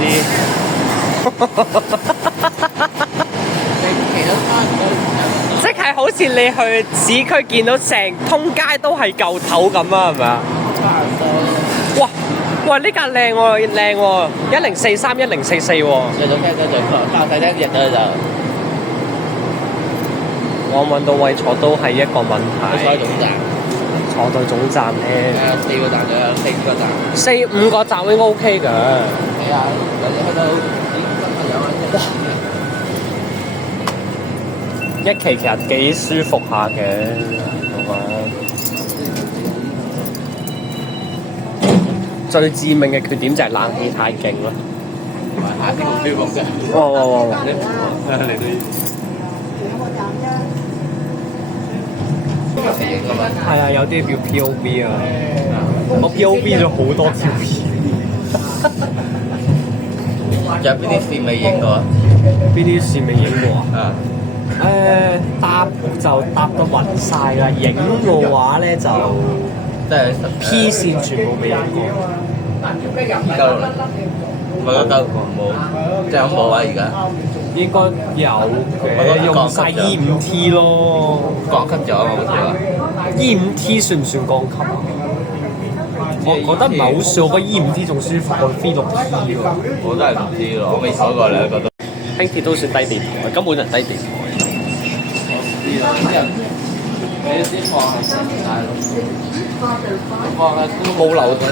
啲。即係好似你去市區見到成通街都係舊頭咁啊，係咪啊？差唔多。哇！哇！呢架靚喎，靚喎，1043、1044喎。最早聽到最爆細聲日咗就。我揾到位坐都係一個問題。坐喺總站。坐到總站咧。4個站左右，4、5個站。4、5個站應該 OK 㗎。係啊，去到已經真係有啦。一期其實幾舒服下嘅，我覺得。最致命嘅缺點就係冷氣太勁咯。同埋夏天好舒服嘅。哇！嚟到係啊，有啲叫 POV 啊，我 POV 咗好多照片。有邊啲線未影過啊？邊啲線未影過啊？搭就搭到暈晒啦，影嘅話咧就即係 P 線全部未影過。960，唔係960冇，即係冇啊！而家應該有嘅，用晒 E5T 咯。降級咗好似話。E5T 算唔算降級啊？我覺得唔係好算，我覺得 E5T 仲舒服過 V6T 喎。我都係唔知咯，我未坐過兩個都。輕鐵都算低地台，根本就低地台。啲人你啲放係成大陸，放喺冇樓梯。